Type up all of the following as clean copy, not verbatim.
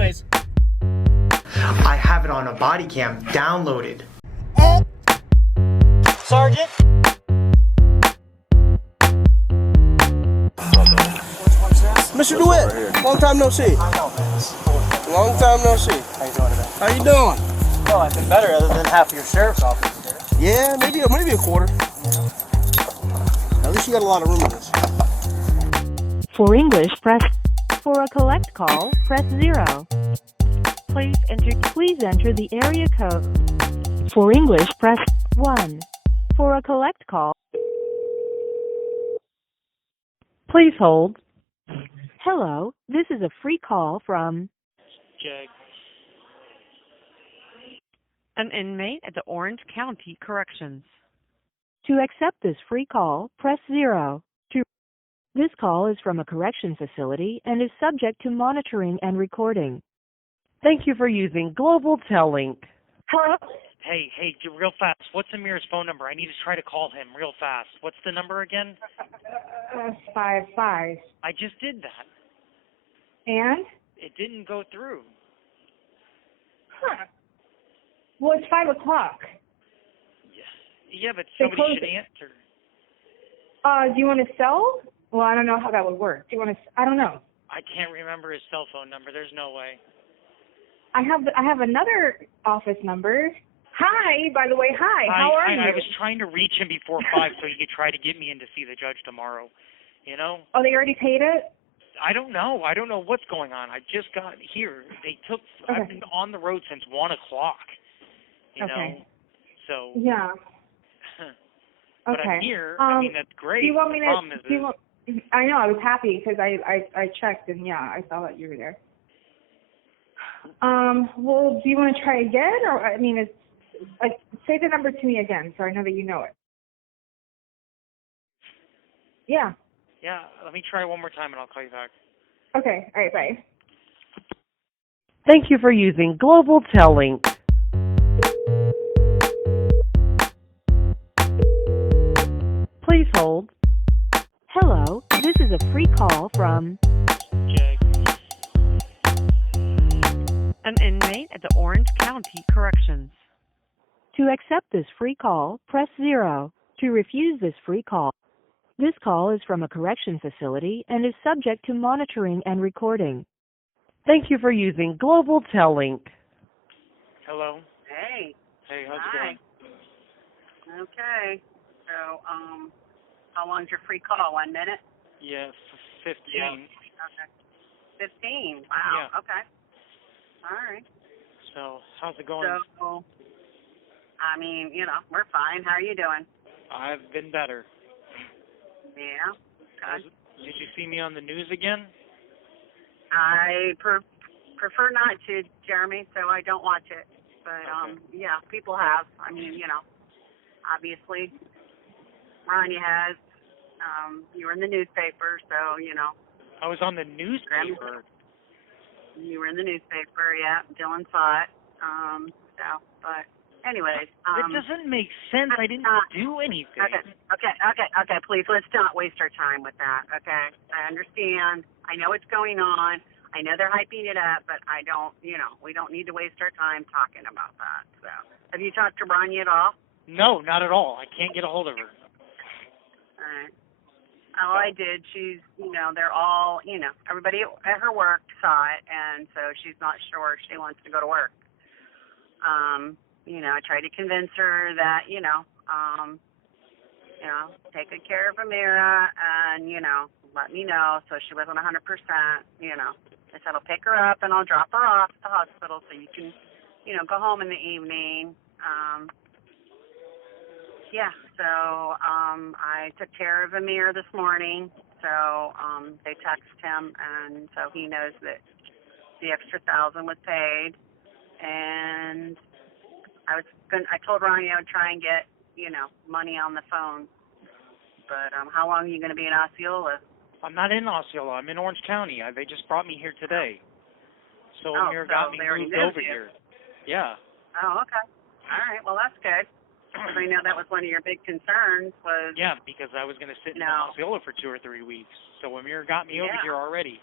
Anyways. I have it on a body cam downloaded. Sergeant? Mr. Dewitte, long time no see. Long time no see. How you doing today? How you doing? Well, I've been better other than half of your sheriff's office here. Yeah, maybe a quarter. At least you got a lot of room in this. For English, press. For a collect call, press 0. Please enter the area code. For English, press 1. For a collect call, please hold. Hello, this is a free call from Jag. an inmate at the Orange County Corrections. To accept this free call, press 0. This call is from a correction facility and is subject to monitoring and recording. Thank you for using Global Tellink. Hey, real fast. What's Amir's phone number? I need to try to call him real fast. What's the number again? 55. I just did that. And? It didn't go through. Huh. Well, it's 5 o'clock. Yeah, but somebody should answer. Do you want to sell? Well, I don't know how that would work. Do you want to? I don't know. I can't remember his cell phone number. There's no way. I have another office number. Hi, by the way. Hi. How are you? I was trying to reach him before 5 so he could try to get me in to see the judge tomorrow. You know? Oh, they already paid it? I don't know. I don't know what's going on. I just got here. I've been on the road since 1 o'clock. You know? So. Yeah. But okay. I'm here. I mean, that's great. Do you want me to? I know. I was happy because I checked and I saw that you were there. Well, do you want to try again, or I mean, say the number to me again so I know that you know it. Yeah. Yeah. Let me try one more time and I'll call you back. Okay. All right. Bye. Thank you for using Global Tellink. Please hold. Hello, this is a free call from Jag. an inmate at the Orange County Corrections. To accept this free call, press 0. To refuse this free call. This call is from a correction facility and is subject to monitoring and recording. Thank you for using Global Tellink. Hello. Hey. Hey, how's it Hi. going? Okay. So, how long's your free call? 1 minute? Yeah, 15. Okay. 15. Wow. Yeah. Okay. All right. So, how's it going? So, I mean, we're fine. How are you doing? I've been better. Yeah. Good. Did you see me on the news again? I prefer not to, Jeremy, so I don't watch it. But, yeah, people have. I mean, obviously, Ronnie has. You were in the newspaper, so, I was on the newspaper. You were in the newspaper, yeah. Dylan saw it. But anyways. It doesn't make sense. I didn't do anything. Okay. Please, let's not waste our time with that, okay? I understand. I know what's going on. I know they're hyping it up, but I don't, we don't need to waste our time talking about that. So, have you talked to Ronnie at all? No, not at all. I can't get a hold of her. All right. All I did, she's, they're all, everybody at her work saw it, and so she's not sure she wants to go to work. I tried to convince her that, take good care of Amira and, let me know. So she wasn't 100%, I said, I'll pick her up and I'll drop her off at the hospital so you can, go home in the evening. So I took care of Amir this morning. So they texted him, and so he knows that the extra $1,000 was paid. And I told Ronnie I would try and get, money on the phone. But how long are you going to be in Osceola? I'm not in Osceola. I'm in Orange County. They just brought me here today. So Amir got me moved over here. Yeah. Oh, okay. All right. Well, that's good. Because I know that was one of your big concerns was... Yeah, because I was going to sit in Osceola for 2 or 3 weeks. So Amir got me over here already.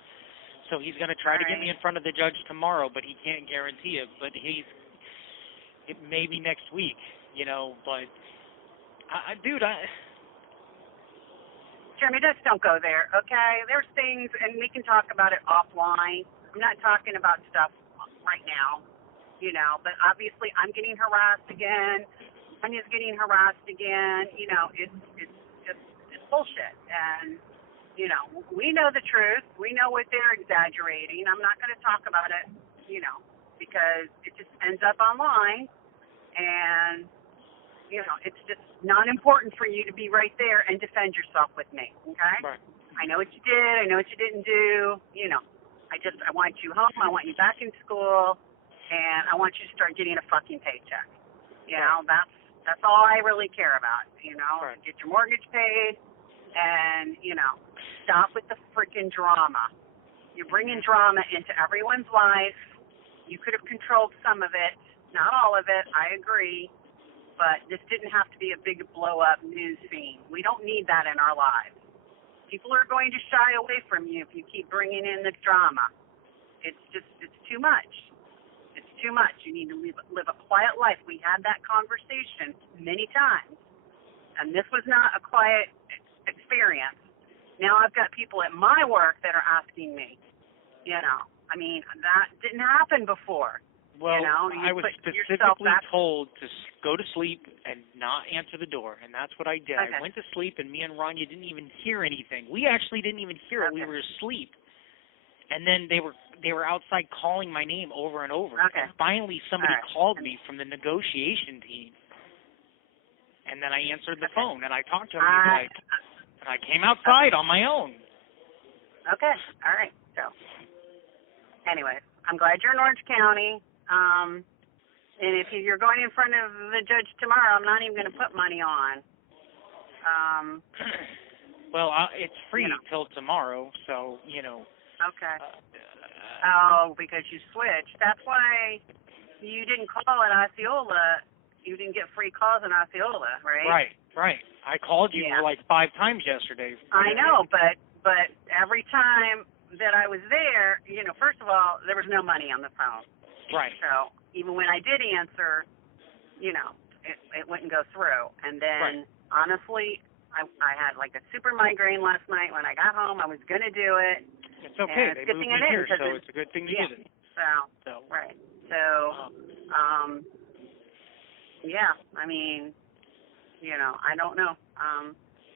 So he's going to try to get me in front of the judge tomorrow, but he can't guarantee it. But it may be next week, But, Jeremy, just don't go there, okay? There's things, and we can talk about it offline. I'm not talking about stuff right now, But obviously, I'm getting harassed again. Tanya's getting harassed again. It's bullshit. And we know the truth. We know what they're exaggerating. I'm not going to talk about it, because it just ends up online, and it's just not important for you to be right there and defend yourself with me, okay? Right. I know what you did. I know what you didn't do. I want you home. I want you back in school, and I want you to start getting a fucking paycheck. That's all I really care about. Right. Get your mortgage paid, and stop with the freaking drama. You're bringing drama into everyone's life. You could have controlled some of it, not all of it. I agree. But this didn't have to be a big blow-up news scene. We don't need that in our lives. People are going to shy away from you if you keep bringing in the drama. It's too much. It's too much. You need to live a quiet life. We had that conversation many times, and this was not a quiet experience. Now I've got people at my work that are asking me, that didn't happen before. Well, I was specifically told to go to sleep and not answer the door, and that's what I did. Okay. I went to sleep, and me and Rania didn't even hear anything. We actually didn't even hear it. Okay. We were asleep. And then they were outside calling my name over and over. Okay. And finally, somebody called me from the negotiation team, and then I answered the phone, and I talked to him, and I came outside on my own. Okay. All right. So, anyway, I'm glad you're in Orange County. And if you're going in front of the judge tomorrow, I'm not even going to put money on. Well, it's free till tomorrow, so, Okay. Because you switched. That's why you didn't call at Osceola. You didn't get free calls in Osceola, right? Right. I called you like 5 times yesterday. I know, but every time that I was there, first of all, there was no money on the phone. Right. So even when I did answer, it wouldn't go through. And then, honestly, I had like a super migraine last night. When I got home, I was going to do it. It's okay. They moved me here, so it's a good thing to get it. So, right. So, I don't know.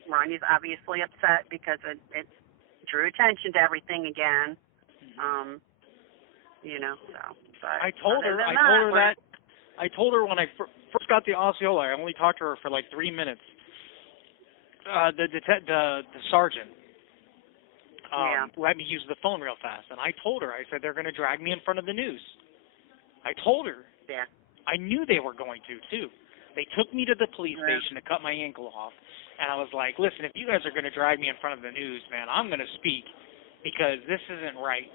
Ronia's obviously upset because it drew attention to everything again. So. But I told her when I first got the Osceola. I only talked to her for like 3 minutes. The sergeant let me use the phone real fast, and I told her. I said they're going to drag me in front of the news. I told her. Yeah. I knew they were going to too. They took me to the police station to cut my ankle off, and I was like, listen, if you guys are going to drag me in front of the news, man, I'm going to speak because this isn't right.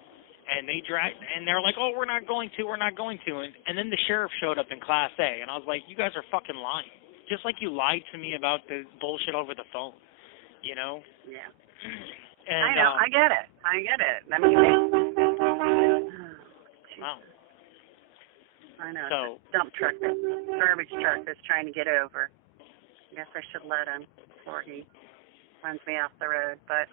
And they're like, oh, we're not going to. And then the sheriff showed up in Class A, and I was like, you guys are fucking lying. Just like you lied to me about the bullshit over the phone, Yeah. And, I know. I get it. I mean, wow. I know. So, dump truck, garbage truck that's trying to get over. I guess I should let him before he runs me off the road. But,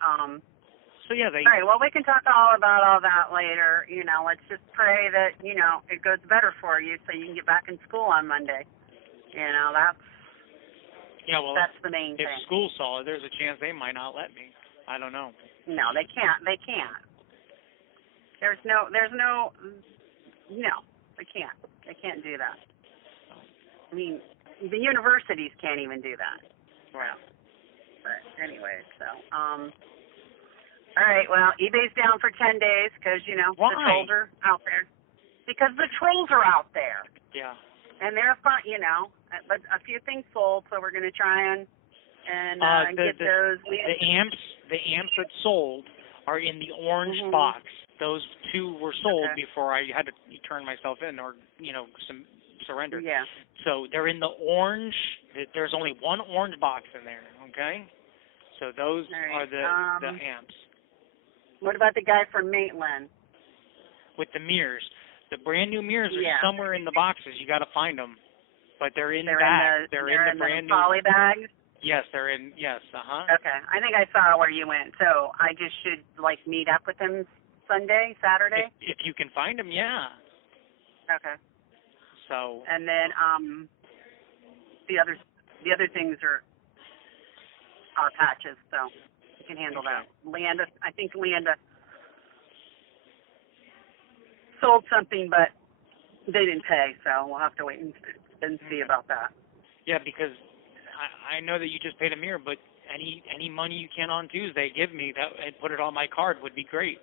So, yeah, all right, well, we can talk all about all that later. Let's just pray that, it goes better for you so you can get back in school on Monday. That's the main thing. If school saw it, there's a chance they might not let me. I don't know. No, they can't. They can't. They can't. They can't do that. I mean, the universities can't even do that. Right. But anyway, so, all right, well, eBay's down for 10 days because, Why? the trolls are out there. Because the trolls are out there. Yeah. And they're fun, but a few things sold, so we're going to try and get those. The amps that sold are in the orange box. Those 2 were sold before I had to turn myself in or, surrender. Yeah. So they're in the orange. There's only 1 orange box in there, okay? So those are the amps. What about the guy from Maitland? With the mirrors. The brand new mirrors are Yeah. somewhere in the boxes. You got to find them. But they're in They're bags. they're in in the brand the poly bags? Yes, they're in. Yes, uh-huh. Okay. I think I saw where you went. So I just should, like, meet up with him Sunday, Saturday? If you can find them, yeah. Okay. So. And then the other things are patches, so you can handle that. Leanda, I think Leanda sold something, but they didn't pay, so we'll have to wait and see about that. Yeah, because I know that you just paid a mirror, but any money you can on Tuesday, give me that and put it on my card would be great.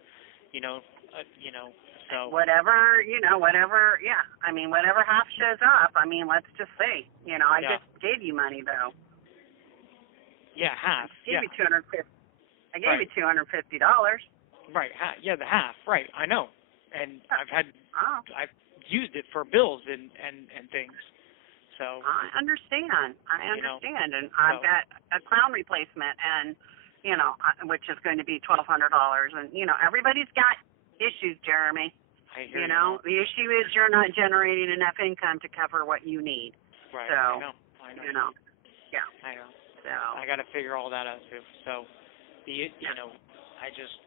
So whatever, yeah. I mean, whatever half shows up. I mean, let's just see. I just gave you money though. Yeah, half. I gave you $250. I gave Right. you $250. Right. Yeah, the half. Right. I know, and I've used it for bills and things. So I understand, and I've got a crown replacement, and which is going to be $1,200, and everybody's got issues, Jeremy. I hear the issue is you're not generating enough income to cover what you need. Right. So I know. yeah. I know. So I got to figure all that out too. So I just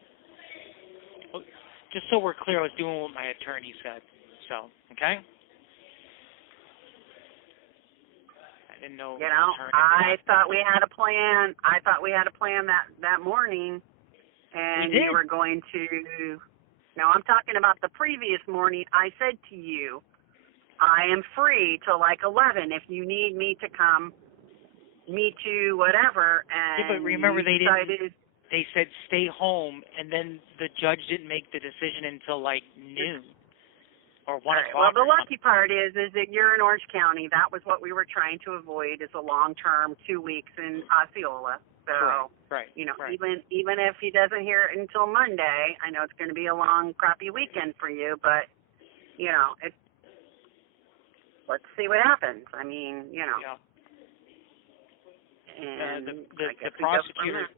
so we're clear, I was doing what my attorney said. So okay. I didn't know. I thought we had a plan. that morning, and you were going to. No, I'm talking about the previous morning. I said to you, I am free till like 11 if you need me to come meet you, whatever. And yeah, but remember they decided, didn't. They said stay home, and then the judge didn't make the decision until like noon or 1 o'clock. Well, the lucky part is that you're in Orange County. That was what we were trying to avoid, is a long-term 2 weeks in Osceola. So, right. Even if he doesn't hear it until Monday, I know it's going to be a long, crappy weekend for you, but, let's see what happens. I mean, Yeah. And the prosecutor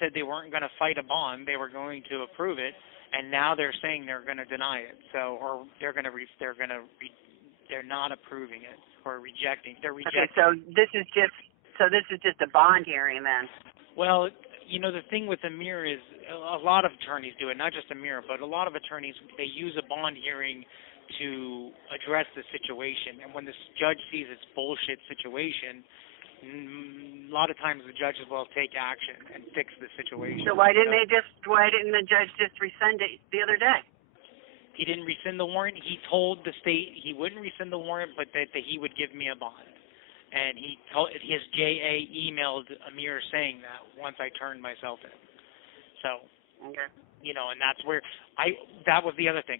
said they weren't going to fight a bond; they were going to approve it, and now they're saying they're going to deny it. So, or they're not approving it or rejecting. They're rejecting. Okay, so this is just a bond hearing then. Well, the thing with a mirror is a lot of attorneys do it, not just a mirror, but a lot of attorneys, they use a bond hearing to address the situation. And when the judge sees it's bullshit situation, a lot of times the judges will take action and fix the situation. So why didn't the judge just rescind it the other day? He didn't rescind the warrant. He told the state he wouldn't rescind the warrant, but that he would give me a bond. And his JA emailed Amir saying that once I turned myself in. So, okay. And that's where that was the other thing.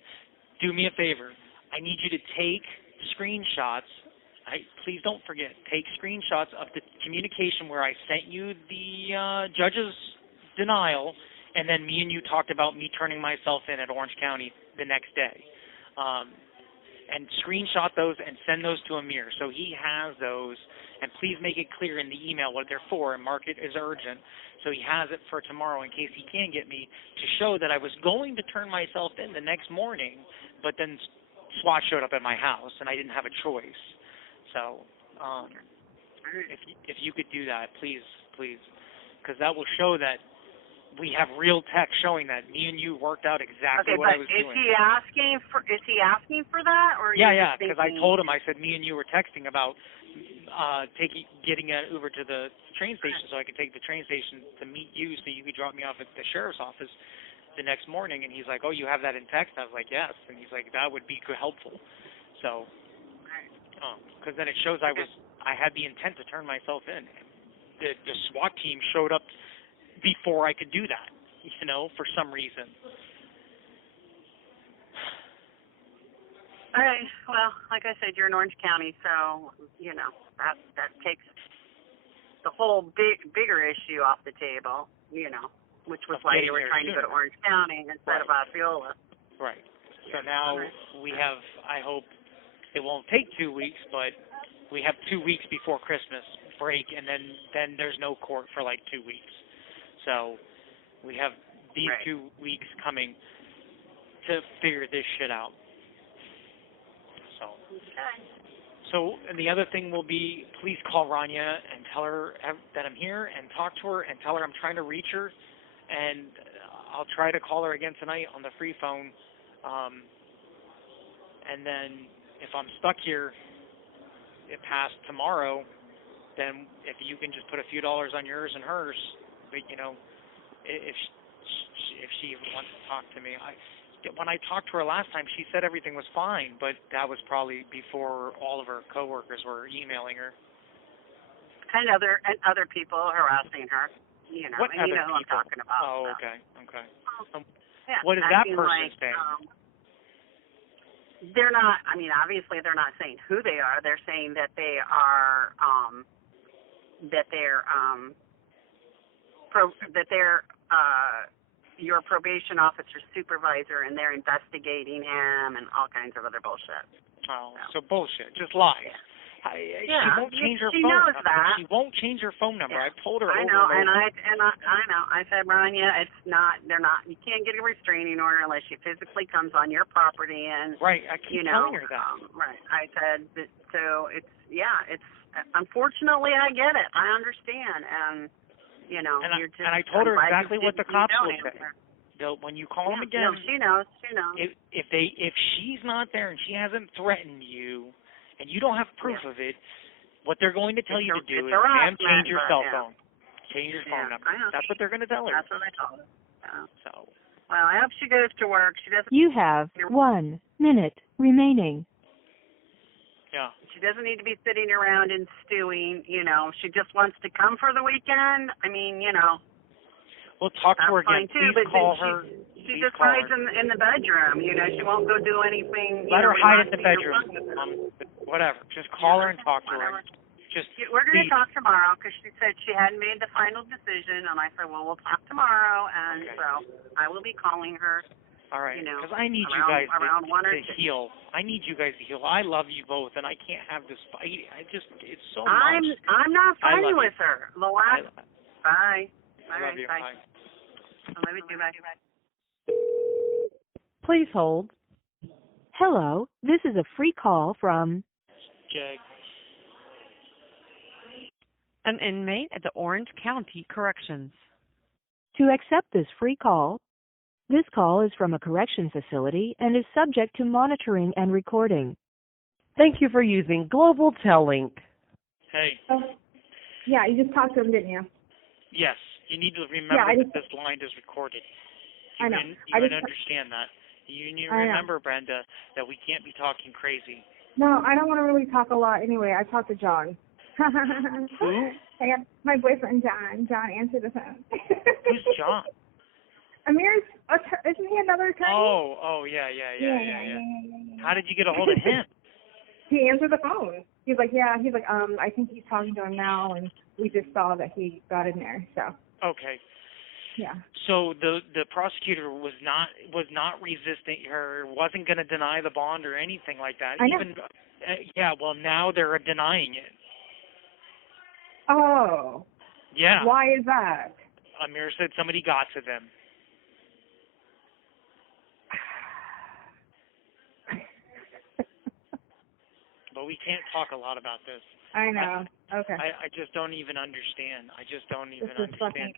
Do me a favor. I need you to take screenshots. Please don't forget, take screenshots of the communication where I sent you the judge's denial, and then me and you talked about me turning myself in at Orange County the next day. And screenshot those and send those to Amir so he has those, and please make it clear in the email what they're for and mark it as urgent so he has it for tomorrow in case he can get me to show that I was going to turn myself in the next morning, but then SWAT showed up at my house and I didn't have a choice. So if you could do that, please, because that will show that we have real text showing that me and you worked out exactly what I was doing. Okay, but is he asking for that, or? Yeah, because I told him, I said me and you were texting about getting an Uber to the train station so I could take the train station to meet you so you could drop me off at the sheriff's office the next morning. And he's like, oh, you have that in text? I was like, yes. And he's like, that would be helpful. So, because then it shows I had the intent to turn myself in. The SWAT team showed up before I could do that, for some reason. All right. Well, like I said, you're in Orange County, so that takes the whole bigger issue off the table. Which was why you were trying to go to Orange County instead of Osceola. Right. So now we have. I hope it won't take 2 weeks, but we have 2 weeks before Christmas break, and then there's no court for like 2 weeks. So we have these 2 weeks coming to figure this shit out. So. Okay. So, and the other thing will be, please call Rania and tell her that I'm here, and talk to her and tell her I'm trying to reach her, and I'll try to call her again tonight on the free phone. And then if I'm stuck here past tomorrow, then if you can just put a few dollars on yours and hers, but, you know, if she even wants to talk to me. When I talked to her last time, she said everything was fine, but that was probably before all of her coworkers were emailing her. And other people harassing her. You know, What and you other know who I'm people? talking about. Oh, so. okay. Yeah, What is that acting person like, saying? They're not. I mean, obviously, they're not saying who they are. They're saying that they are your probation officer supervisor, and they're investigating him and all kinds of other bullshit. Oh, so bullshit. Just lies. Yeah. She won't change her she phone knows number. that. She won't change her phone number. Yeah. I've told her I over know, and over. I know. I said, Rania, it's not. They're not. You can't get a restraining order unless she physically comes on your property and. Right. I keep telling her that. Right. I said that, so. It's It's unfortunately I get it. I understand, and you know, and you're just. I told her exactly what the cops will say. When you call them again. No, she knows. She knows. If she's not there and she hasn't threatened you, and you don't have proof of it, what they're going to tell you to do is, ma'am, change your cell phone. Change your phone number. That's what they're going to tell her. That's what I told her. Yeah. So. Well, I hope she goes to work. She doesn't. You have 1 minute remaining. Yeah. She doesn't need to be sitting around and stewing. You know, she just wants to come for the weekend. I mean, you know. We'll talk to her again. Too, Please call her. She just hides in the bedroom. You know, she won't go do anything. Let her hide in the bedroom. Whatever. Just call her and talk to her. We're going to talk tomorrow because she said she hadn't made the final decision, and I said, well, we'll talk tomorrow, and so I will be calling her. All right. You know, because I need you guys to heal. I need you guys to heal. I love you both, and I can't have this fight. It's so much. I'm not fighting with her. Bye. I love you. Bye. I love you too. Bye. Please hold. Hello, this is a free call from Jag. an inmate at the Orange County Corrections. To accept this free call, this call is from a correction facility and is subject to monitoring and recording. Thank you for using Global Tellink. Hey. Yeah, you just talked to him, didn't you? Yes. You need to remember that this line is recorded. I know. You understand that. You need to remember, Brenda, that we can't be talking crazy. No, I don't want to really talk a lot anyway. I talked to John. Who? I got my boyfriend, John. John, answer the phone. Who's John? Amir's, isn't he another attorney? Oh, yeah. How did you get a hold of him? He answered the phone. He's like, I think he's talking to him now, and we just saw that he got in there, so. Okay. Yeah. So the prosecutor was not resisting her, wasn't going to deny the bond or anything like that. I know. Well, now they're denying it. Oh. Yeah. Why is that? Amir said somebody got to them. But we can't talk a lot about this. I know. Okay. I just don't even understand. Understand.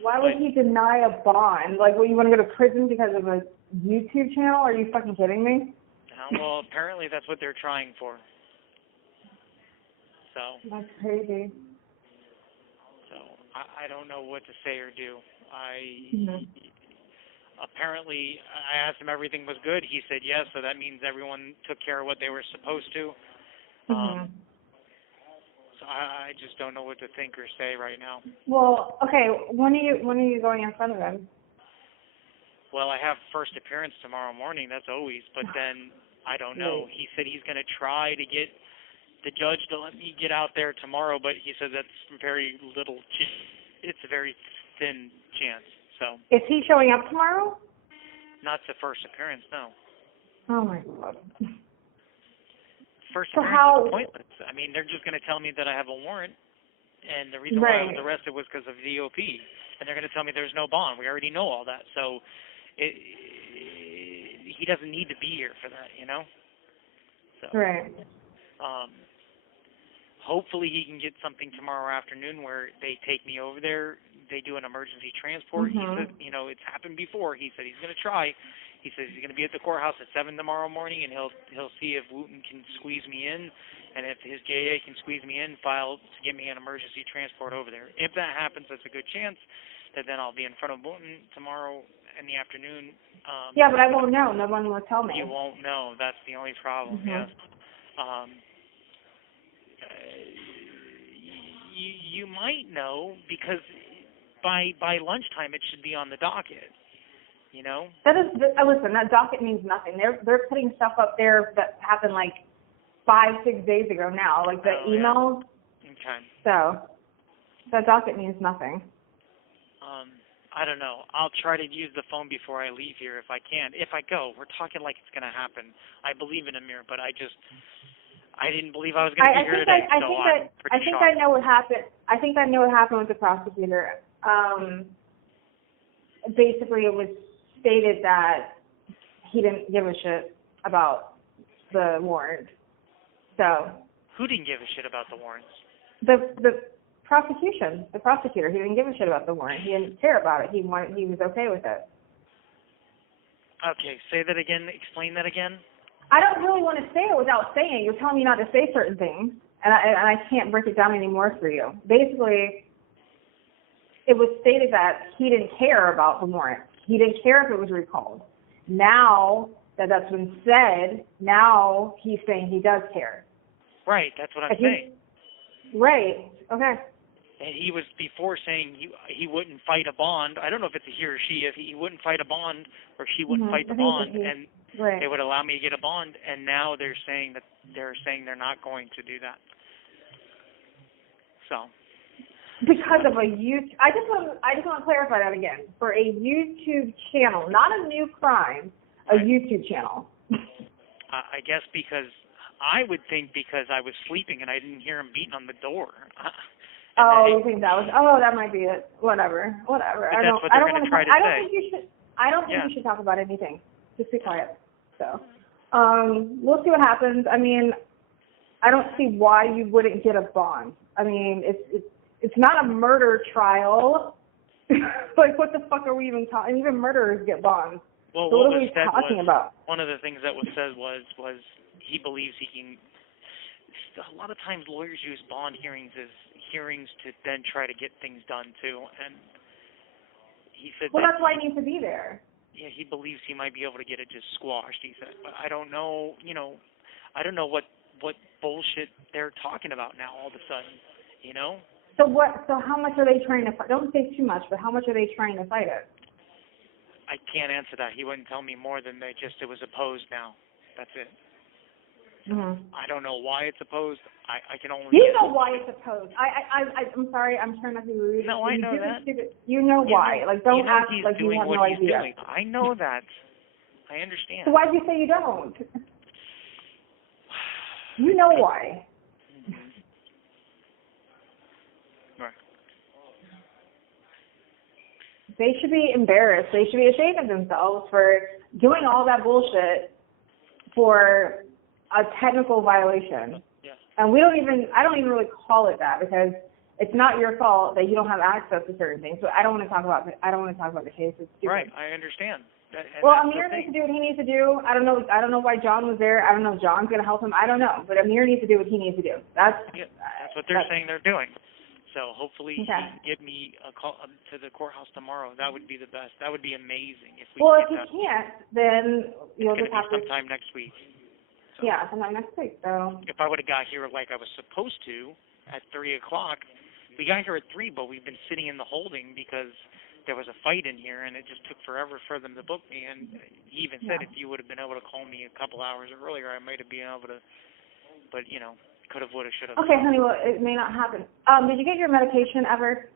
Why would he deny a bond? Like, you want to go to prison because of a YouTube channel? Are you fucking kidding me? Well, apparently that's what they're trying for. So. That's crazy. So I don't know what to say or do. Apparently, I asked him everything was good. He said yes, so that means everyone took care of what they were supposed to. So I just don't know what to think or say right now. Well, okay. When are you going in front of him? Well, I have first appearance tomorrow morning. That's always. But then I don't know. He said he's going to try to get the judge to let me get out there tomorrow, but he said that's very little. It's a very thin chance. So. Is he showing up tomorrow? Not the first appearance, no. Oh my God. First appearance is pointless. I mean, they're just going to tell me that I have a warrant, and the reason why I was arrested was because of DOP. and they're going to tell me there's no bond. We already know all that. So he doesn't need to be here for that, you know? So, Right. Hopefully he can get something tomorrow afternoon where they take me over there. They do an emergency transport. He said, you know, it's happened before. He said he's going to try. He says he's going to be at the courthouse at 7 tomorrow morning, and he'll see if Wooten can squeeze me in, and if his JA can squeeze me in, file to get me an emergency transport over there. If that happens, that's a good chance that then I'll be in front of Wooten tomorrow in the afternoon. Yeah, but I won't know. No one will tell me. You won't know. That's the only problem. Yes. You might know because by lunchtime it should be on the docket. You know. Listen, that docket means nothing. They're putting stuff up there that happened like 5-6 days ago now, like the emails. Yeah. Okay. So that docket means nothing. I don't know. I'll try to use the phone before I leave here if I can. If I go, we're talking like it's going to happen. I believe in Amir, but I didn't believe I was going to be here today. I think I know what happened. I think I know what happened with the prosecutor. Basically, it was stated that he didn't give a shit about the warrant. So. Who didn't give a shit about the warrants? The prosecutor, he didn't give a shit about the warrant. He didn't care about it. He was okay with it. Okay, say that again. Explain that again. I don't really want to say it without saying it. You're telling me not to say certain things, and I can't break it down anymore for you. Basically, it was stated that he didn't care about the warrant. He didn't care if it was recalled. Now that that's been said, now he's saying he does care. Right, that's what I'm saying. Right, okay. And he was before saying he wouldn't fight a bond. I don't know if it's a he or she. If he wouldn't fight a bond or she wouldn't fight the bond, and they would allow me to get a bond. And now they're saying they're not going to do that. So. Because of a YouTube, I just want to clarify that again. For a YouTube channel, not a new crime, a YouTube channel. I guess because I would think because I was sleeping and I didn't hear him beating on the door. You think that was? That might be it. Whatever. I don't want to. I don't think you should. I don't think you should talk about anything. Just be quiet. So, we'll see what happens. I mean, I don't see why you wouldn't get a bond. I mean, it's not a murder trial. Like, what the fuck are we even talking? Even murderers get bonds. Well, so what are we talking about? One of the things that was said was he believes he can. A lot of times lawyers use bond hearings as hearings to then try to get things done too, and he said. Well, that's why he needs to be there. Yeah, he believes he might be able to get it just squashed. He said, but I don't know. You know, I don't know what bullshit they're talking about now all of a sudden. You know. So what? So how much are they trying to fight? Don't say too much, but how much are they trying to fight it? I can't answer that. He wouldn't tell me more than it was opposed now. That's it. I don't know why it's opposed. I can only. You know why it's opposed. I'm sorry. I'm trying not to be rude. No, I know that. You know why. Like, don't act like you have no idea. Doing. I know that. I understand. So why did you say you don't? You know why. Right. They should be embarrassed. They should be ashamed of themselves for doing all that bullshit for a technical violation. Yeah. And I don't even really call it that because it's not your fault that you don't have access to certain things. So I don't want to talk about the case. It's stupid. Right, I understand. Well, Amir needs to do what he needs to do. I don't know why John was there. I don't know if John's going to help him. I don't know. But Amir needs to do what he needs to do. That's what they're saying they're doing. So hopefully he can get me a call to the courthouse tomorrow. That would be the best. That would be amazing. If he can't, then you'll just have to. Sometime next week. So, yeah, sometime next week. So if I would have got here like I was supposed to at 3 o'clock, we got here at 3, but we've been sitting in the holding because there was a fight in here, and it just took forever for them to book me. And he even said if you would have been able to call me a couple hours earlier, I might have been able to. But could have, would have, should have. Okay, honey. Well, it may not happen. Did you get your medication ever?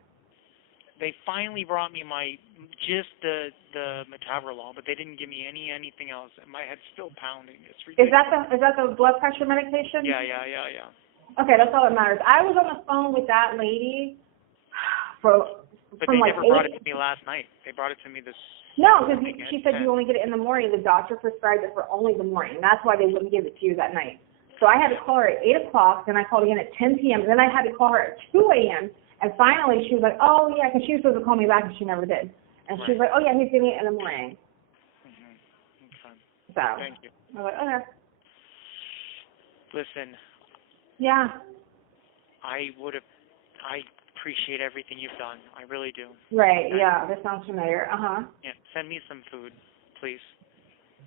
They finally brought me the metabolol, but they didn't give me anything else. My head's still pounding. It's ridiculous. Is that the blood pressure medication? Yeah. Okay, that's all that matters. I was on the phone with that lady for But from they like never brought it to me last night. They brought it to me this. No, because she said you only get it in the morning. The doctor prescribed it for only the morning. That's why they wouldn't give it to you that night. So I had to call her at 8 o'clock, then I called again at 10 p.m., then I had to call her at 2 a.m., and finally she was like, oh, yeah, because she was supposed to call me back, and she never did. And she was like, oh, yeah, he's getting it in the morning. Okay. So Thank you. I was like, okay. Listen. Yeah. I appreciate everything you've done. I really do. Right, yeah, that sounds familiar. Yeah, send me some food, please.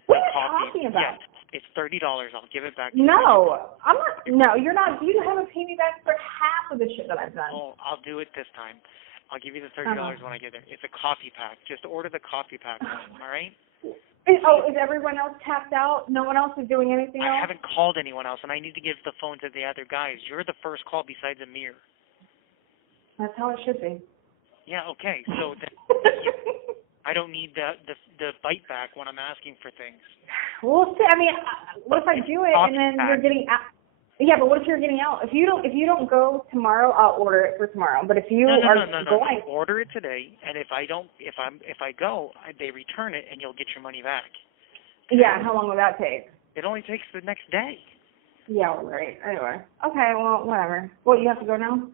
What are you talking about? Yeah, it's $30. I'll give it back to you. No, I'm not. No, you're not. You haven't paid me back for half of the shit that I've done. Oh, I'll do it this time. I'll give you the $30 when I get there. It's a coffee pack. Just order the coffee pack, all right? Is everyone else tapped out? No one else is doing anything else? I haven't called anyone else, and I need to give the phone to the other guys. You're the first call besides Amir. That's how it should be. Yeah, okay. So I don't need the bite back when I'm asking for things. We'll see. I mean, what if I do it and then you're getting out? Yeah, but what if you're getting out? If you don't go tomorrow, I'll order it for tomorrow. But if you are going, order it today, and if I go, they return it, and you'll get your money back. Yeah, how long will that take? It only takes the next day. Yeah, right. Anyway, okay, well, whatever. What, you have to go now?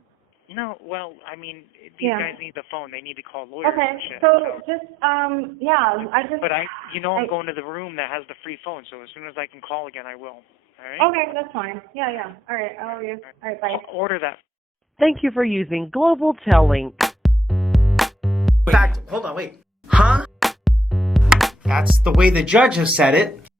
No, well, I mean, these guys need the phone. They need to call lawyers and shit. So just, I just... But I'm going to the room that has the free phone, so as soon as I can call again, I will. All right? Okay, that's fine. Yeah. All right, I love you. All right, bye. I'll order that. Thank you for using Global Telling. In fact, hold on, wait. Huh? That's the way the judge has said it.